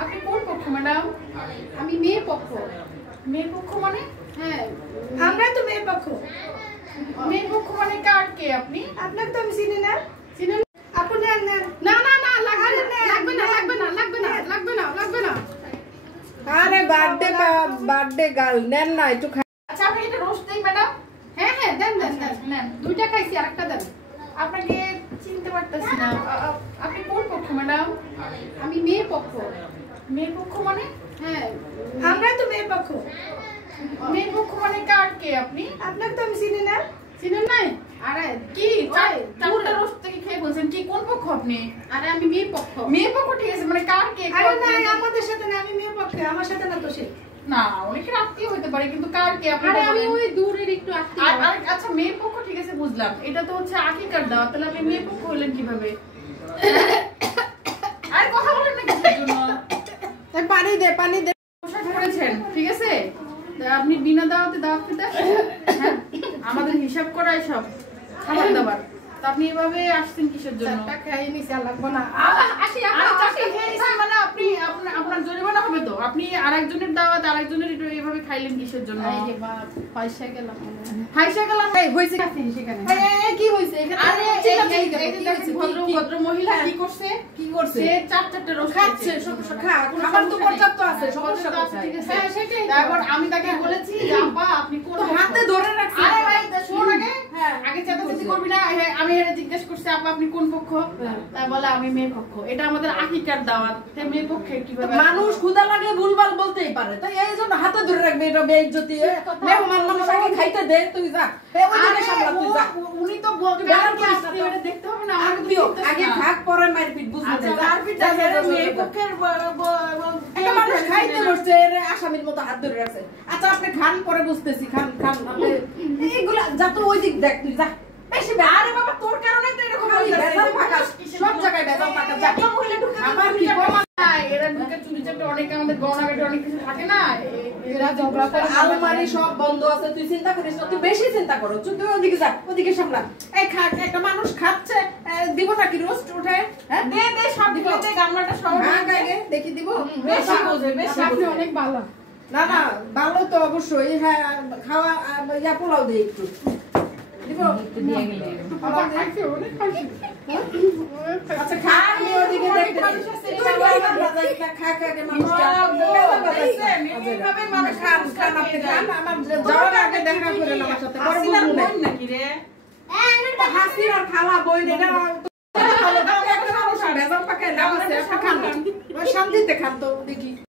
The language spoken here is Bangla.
আপনি কোন পক্ষ ম্যাডাম? আমি মেয়ে পক্ষ। মেয়ে পক্ষ মানে? হ্যাঁ, আমরা তো মেয়ে পক্ষ। মেয়ে পক্ষ মানে কার কে আপনি? আপনাকে তো আমি চিনি না। চিনেন? আপনি নেন নেন। না না না, লাগবে না লাগবে না লাগবে না লাগবে না লাগবে না লাগবে না। আরে বার্থডে গার্ল নেন না একটু। আচ্ছা আপনি এটা রোস্ট দেই ম্যাডাম? হ্যাঁ হ্যাঁ দেন দেন দেন নেন। দুইটা খাইছি, আরেকটা দেন। আপনাকে চিনতে পারতেছি না। আপনি কোন পক্ষ ম্যাডাম? আমি মেয়ে পক্ষ। মেয়ে পক্ষ মানে? হ্যাঁ, আমরা তো মেয়ে পক্ষ। মেয়ে পক্ষ মানে কার কে আপনি? আপনাকে তো আমি চিনি না। চিনেন নাই? আরে কি চারটা রোস্ট থেকে খেয়ে বলছেন কি কোন পক্ষ আপনি? আরে আমি মেয়ে পক্ষ। মেয়ে পক্ষ ঠিক আছে, মানে কার কে? আরে না, আমাদের সাথে না, আমি মেয়ে পক্ষে, আমার সাথে না তো সে। না, অনেকের আত্মীয় হতে পারে কিন্তু কার কে আপনি? আরে আমি ওই দূরের একটু আত্মীয়। আচ্ছা মেয়ে পক্ষ ঠিক আছে বুঝলাম, এটা তো হচ্ছে আকিকার দাওয়াত, তাহলে আপনি মেয়ে পক্ষ হলেন কিভাবে? আর কথা বলেন না কিসের জন্য? পানি দে। পোশাক পরেছেন ঠিক আছে, আপনি বিনা দাওয়াতে দাওয়াত খেতে আসেন? হ্যাঁ, আমাদের হিসাব করাই সব খাবার দাবার, তো আপনি এভাবে আসছেন কিসের জন্য? খাই নিছি, আর লাগবো না। মানে আপনি আপনার জরিমানা হবে তো। আপনি আরেকজনের দাওয়াত আরেকজনের এভাবে খাইলেন কিসের জন্য? পয়সা গেলাম। হাইসা গেলাম। এই হইছে সেখানে কি হইছে এখানে? আরে ভদ্র মহিলা কি করছে? সে চারটে রোজ খাচ্ছে, খাবার তো পর্যাপ্ত আছে, সমস্যা কোথায়? ঠিক আছে, সেটাই। তারপর আমি তাকে বলেছি যে আপা আপনি কোন হাতে ধরে রাখছি। আরে ভাই শোন আগে, হ্যাঁ আগে চেঁচাচেঁচি করবি না। আমি এটা জিজ্ঞেস করছি আপা আপনি কোন পক্ষ? তাই বলে আমি মেয়ে পক্ষ। এটা আমাদের আকিকার দাওয়াত, তাই মেয়ে পক্ষে কিভাবে? মানুষ ক্ষুধা লাগলে ভুলভাল বলতেই পারে, তাই এই জন্য হাতে ধরে রাখবে। এটা বেইজ্জতি। মেহমান মানুষ আগে খাইতে দে, তুই যা। ওইদিকে সামলা, তুই যা। উনি তো বলতে দেখতে হবে না, আমাকে তো আগে থাক, পরে মারপিট বুঝতে আচ্ছা, দে। মারপিট মেয়ে পক্ষের একটা মানুষ খাইতে বসছে, এর আসামির মতো হাত ধরে রাখছে। আচ্ছা আপনি খান, পরে বুঝতেছি। খান এইগুলা যা, তো ওই দিক দেখ, তুই যা। বেশি আরে বাবা, তোর কারণে তো এরকম সব জায়গায় বেজাল পাকা যা। আমার কি এরা ঢুকে চুরি চাপটে অনেকে আমাদের গহনাগাটি অনেক কিছু থাকে না, এরা ঝগড়া করে। আলমারি সব বন্ধ আছে, তুই চিন্তা করিস না, তুই বেশি চিন্তা করো। তুই ওদিকে যা, ওদিকে সামলা। এই খাক, একটা মানুষ খাচ্ছে, দিব নাকি রোস্ট উঠে? হ্যাঁ দে দে, সব দিব। গামলাটা সব আগে দেখি দিব। বেশি বোঝে, বেশি আপনি অনেক ভালো। না না, ভালো তো অবশ্যই। হ্যাঁ, খাওয়া ইয়া পোলাও দে একটু দিব। দিয়ে গেলে আচ্ছা খা, আমি ওদিকে দেখতে খা মানুষটা এইভাবে মানুষ খান। আপনি খান, আমার যাওয়ার আগে দেখা করেন আমার সাথে। নাকি রে হাসির আর খালা বই এটা শান্তিতে খান তো দেখি।